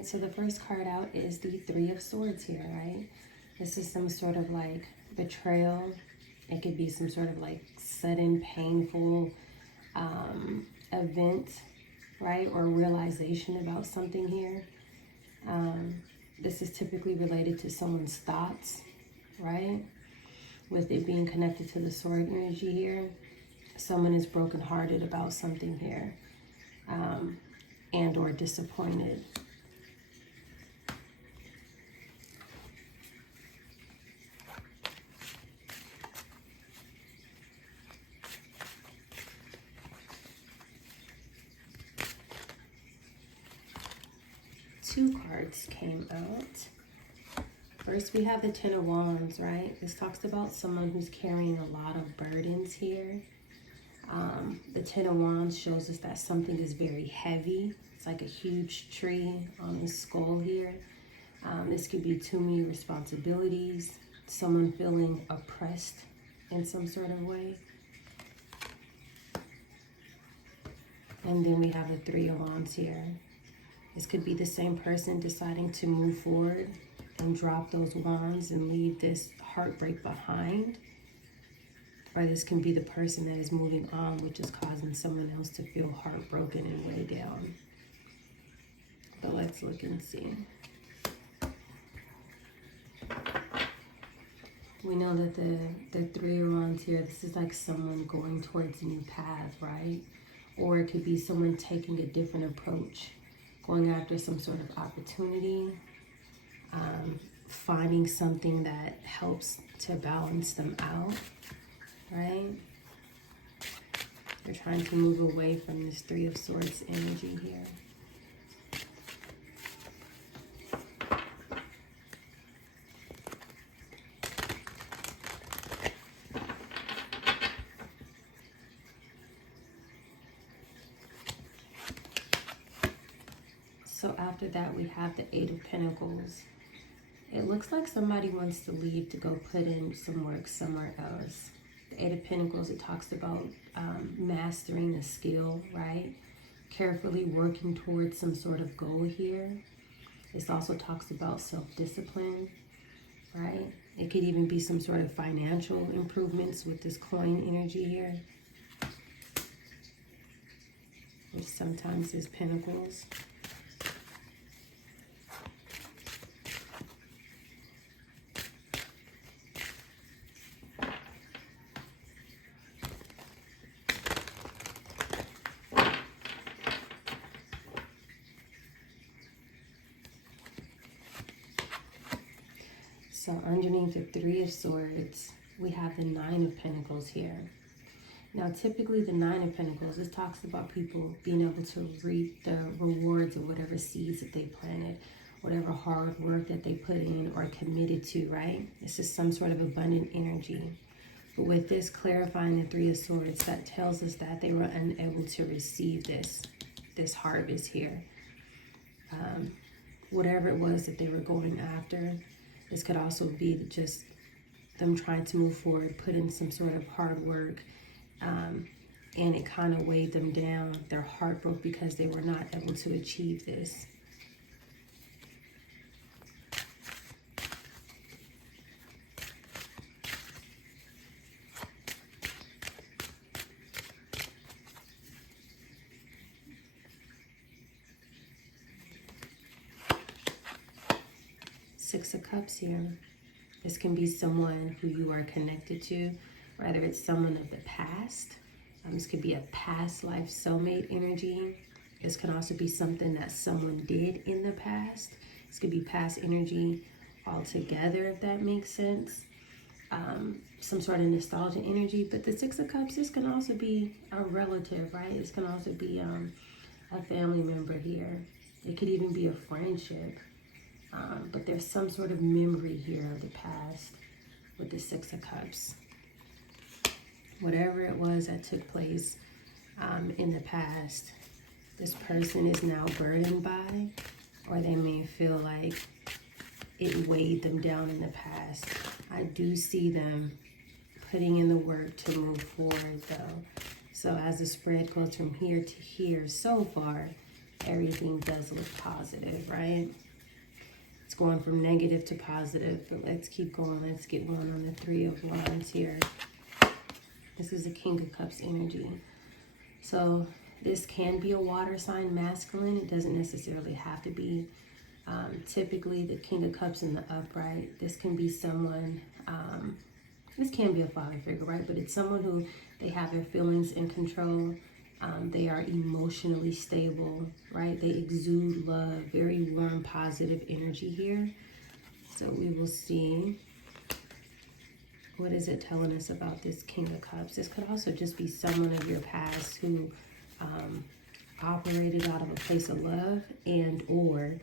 right, so the first card out is the Three of Swords here, right? This is some sort of like betrayal. It could be some sort of like sudden painful event, right? Or realization about something here. This is typically related to someone's thoughts, right? With it being connected to the sword energy here. Someone is brokenhearted about something here, and or disappointed. Two cards came out. First, we have the Ten of Wands, right? This talks about someone who's carrying a lot of burdens here. The Ten of Wands shows us that something is very heavy. It's like a huge tree on his skull here. This could be too many responsibilities, someone feeling oppressed in some sort of way. And then we have the Three of Wands here. This could be the same person deciding to move forward and drop those wands and leave this heartbreak behind. Or this can be the person that is moving on, which is causing someone else to feel heartbroken and way down. But let's look and see. We know that the Three of Wands here, this is like someone going towards a new path, right? Or it could be someone taking a different approach, going after some sort of opportunity, finding something that helps to balance them out, right? They're trying to move away from this Three of Swords energy here. So after that, we have the Eight of Pentacles. It looks like somebody wants to leave to go put in some work somewhere else. The Eight of Pentacles, it talks about mastering a skill, right? Carefully working towards some sort of goal here. This also talks about self-discipline, right? It could even be some sort of financial improvements with this coin energy here, which sometimes is Pentacles. So underneath the Three of Swords, we have the Nine of Pentacles here. Now, typically the Nine of Pentacles, this talks about people being able to reap the rewards of whatever seeds that they planted, whatever hard work that they put in or committed to, right? This is some sort of abundant energy. But with this clarifying the Three of Swords, that tells us that they were unable to receive this harvest here. Whatever it was that they were going after, this could also be just them trying to move forward, put in some sort of hard work, and it kind of weighed them down. Their heart broke because they were not able to achieve this. Six of Cups here. This can be someone who you are connected to, whether it's someone of the past. This could be a past life soulmate energy. This can also be something that someone did in the past. This could be past energy altogether, if that makes sense. Some sort of nostalgia energy. But the Six of Cups, this can also be a relative, right? This can also be a family member here. It could even be a friendship. But there's some sort of memory here of the past with the Six of Cups. Whatever it was that took place in the past, this person is now burdened by, or they may feel like it weighed them down in the past. I do see them putting in the work to move forward though. So as the spread goes from here to here, so far, everything does look positive, right? It's going from negative to positive, but let's keep going. Let's get one on the Three of Wands here. This is the King of Cups energy. So this can be a water sign, masculine. It doesn't necessarily have to be. Typically, the King of Cups in the upright. This can be someone, this can be a father figure, right? But it's someone who they have their feelings in control. They are emotionally stable, right? They exude love, very warm, positive energy here. So we will see. What is it telling us about this King of Cups? This could also just be someone of your past who operated out of a place of love, and or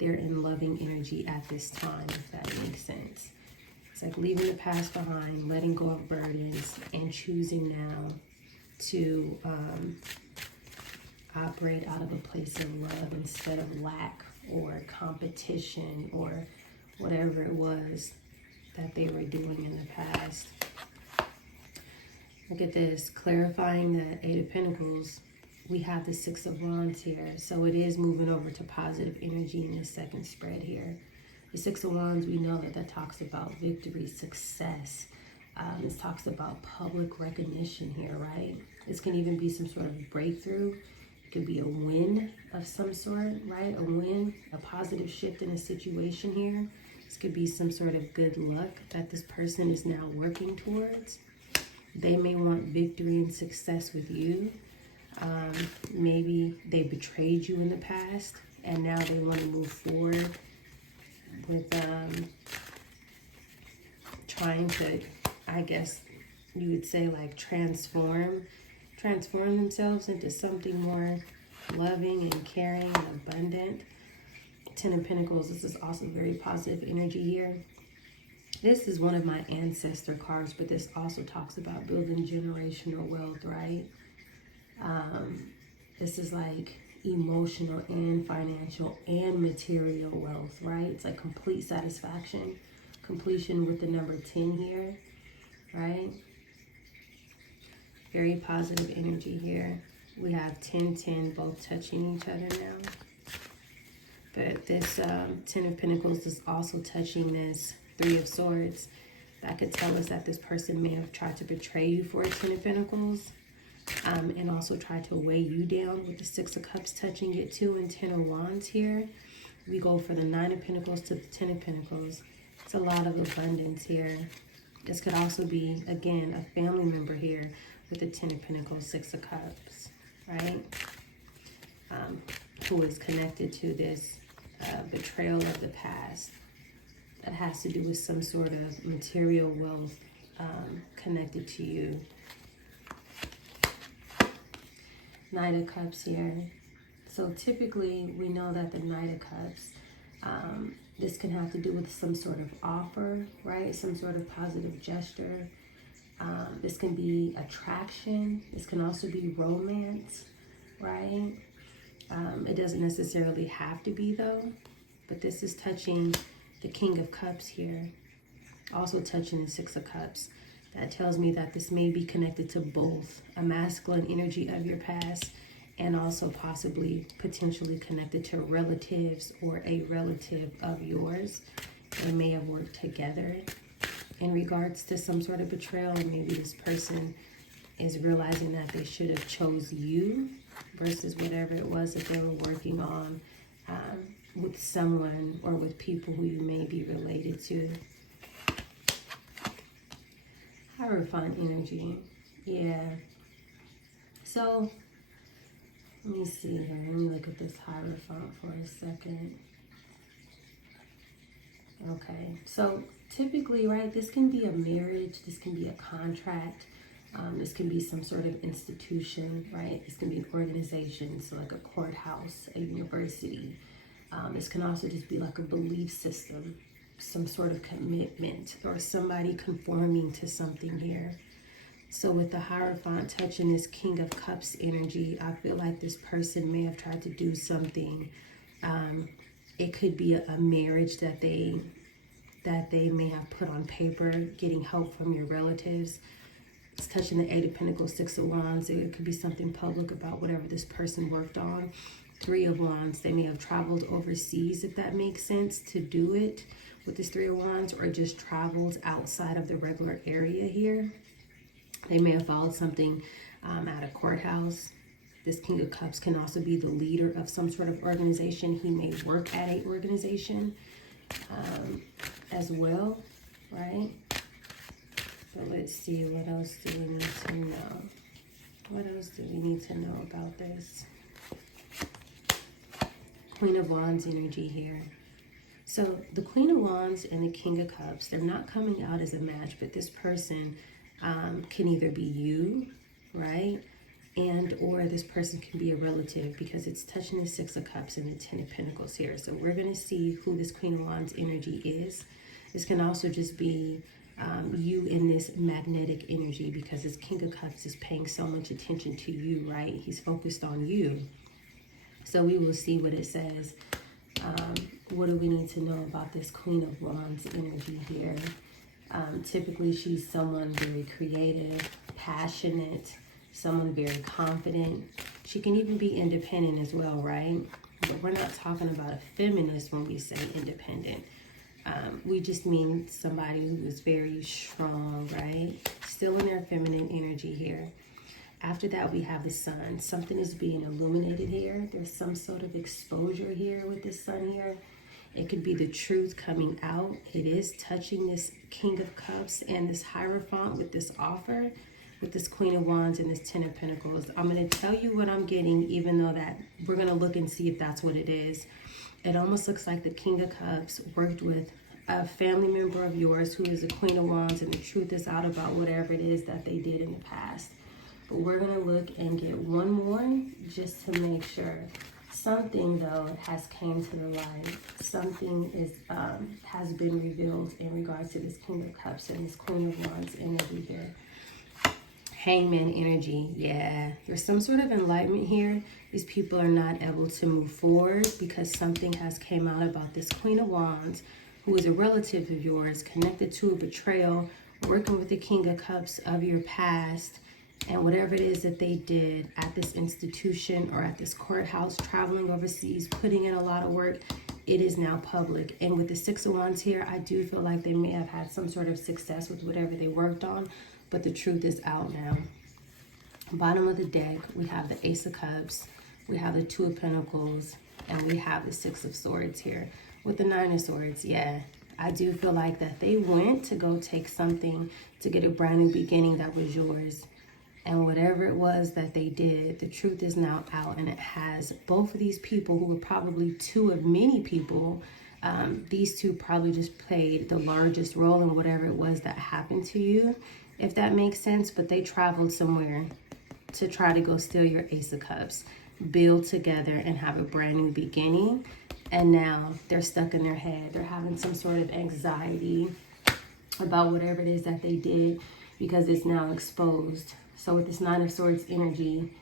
they're in loving energy at this time, if that makes sense. It's like leaving the past behind, letting go of burdens, and choosing now to operate out of a place of love instead of lack or competition or whatever it was that they were doing in the past. Look at this, clarifying the Eight of Pentacles. We have the Six of Wands here. So it is moving over to positive energy in the second spread here. The Six of Wands, we know that talks about victory, success. This talks about public recognition here, right? This can even be some sort of breakthrough. It could be a win of some sort, right? A win, a positive shift in a situation here. This could be some sort of good luck that this person is now working towards. They may want victory and success with you. Maybe they betrayed you in the past and now they want to move forward with trying to, I guess you would say, like transform themselves into something more loving and caring and abundant. Ten of Pentacles, this is also very positive energy here. This is one of my ancestor cards, but this also talks about building generational wealth, right? This is like emotional and financial and material wealth, right? It's like complete satisfaction, completion with the number 10 here, right? Very positive energy here. We have 10, 10 both touching each other now. But this Ten of Pentacles is also touching this Three of Swords. That could tell us that this person may have tried to betray you for a Ten of Pentacles. And also try to weigh you down with the Six of Cups touching it too, and Ten of Wands here. We go for the Nine of Pentacles to the Ten of Pentacles. It's a lot of abundance here. This could also be, again, a family member here with the Ten of Pentacles, Six of Cups, right? Who is connected to this betrayal of the past. That has to do with some sort of material wealth connected to you. Knight of Cups here. So typically we know that the Knight of Cups, this can have to do with some sort of offer, right? Some sort of positive gesture. This can be attraction. This can also be romance, right? It doesn't necessarily have to be though, but this is touching the King of Cups here. Also touching the Six of Cups. That tells me that this may be connected to both a masculine energy of your past and also possibly potentially connected to relatives or a relative of yours. They may have worked together in regards to some sort of betrayal, and maybe this person is realizing that they should have chose you versus whatever it was that they were working on with someone or with people who you may be related to. Hierophant energy. Yeah. So, let me see here. Let me look at this Hierophant for a second. Okay. So, typically, right, this can be a marriage. This can be a contract. This can be some sort of institution, right? This can be an organization, so like a courthouse, a university. This can also just be like a belief system, some sort of commitment, or somebody conforming to something here. So with the Hierophant touching this King of Cups energy, I feel like this person may have tried to do something. It could be a marriage that they may have put on paper, getting help from your relatives. It's touching the Eight of Pentacles, Six of Wands. It could be something public about whatever this person worked on. Three of Wands. They may have traveled overseas, if that makes sense, to do it with this Three of Wands, or just traveled outside of the regular area here. They may have followed something at a courthouse. This King of Cups can also be the leader of some sort of organization. He may work at an organization as well, right? But let's see, what else do we need to know? What else do we need to know about this? Queen of Wands energy here. So the Queen of Wands and the King of Cups, they're not coming out as a match, but this person can either be you, right? And or this person can be a relative, because it's touching the Six of Cups and the Ten of Pentacles here. So we're going to see who this Queen of Wands energy is. This can also just be you in this magnetic energy, because this King of Cups is paying so much attention to you, right? He's focused on you. So we will see what it says. What do we need to know about this Queen of Wands energy here? Typically, she's someone very creative, passionate, someone very confident. She can even be independent as well, right? But we're not talking about a feminist when we say independent. We just mean somebody who is very strong, right? Still in their feminine energy here. After that, we have the Sun. Something is being illuminated here. There's some sort of exposure here with the Sun here. It could be the truth coming out. It is touching this King of Cups and this Hierophant with this offer, with this Queen of Wands and this Ten of Pentacles. I'm going to tell you what I'm getting, even though that we're going to look and see if that's what it is. It almost looks like the King of Cups worked with a family member of yours who is a Queen of Wands, and the truth is out about whatever it is that they did in the past. But we're going to look and get one more just to make sure. Something, though, has came to the light. Something is has been revealed in regards to this King of Cups and this Queen of Wands energy here. Hangman energy, yeah. There's some sort of enlightenment here. These people are not able to move forward because something has came out about this Queen of Wands, who is a relative of yours, connected to a betrayal, working with the King of Cups of your past, and whatever it is that they did at this institution or at this courthouse, traveling overseas, putting in a lot of work, it is now public. And with the Six of Wands here, I do feel like they may have had some sort of success with whatever they worked on, but the truth is out now. Bottom of the deck, we have the Ace of Cups, we have the Two of Pentacles, and we have the Six of Swords here. With the Nine of Swords, yeah, I do feel like that they went to go take something to get a brand new beginning that was yours. And whatever it was that they did, the truth is now out, and it has both of these people, who were probably two of many people, these two probably just played the largest role in whatever it was that happened to you, if that makes sense. But they traveled somewhere to try to go steal your Ace of Cups, build together and have a brand new beginning. And now they're stuck in their head. They're having some sort of anxiety about whatever it is that they did, because it's now exposed. So with this Nine of Swords energy,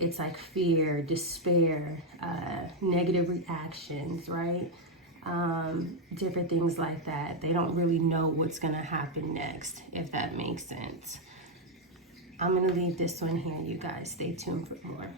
it's like fear, despair, negative reactions, right? Different things like that. They don't really know what's going to happen next, if that makes sense. I'm going to leave this one here, you guys. Stay tuned for more.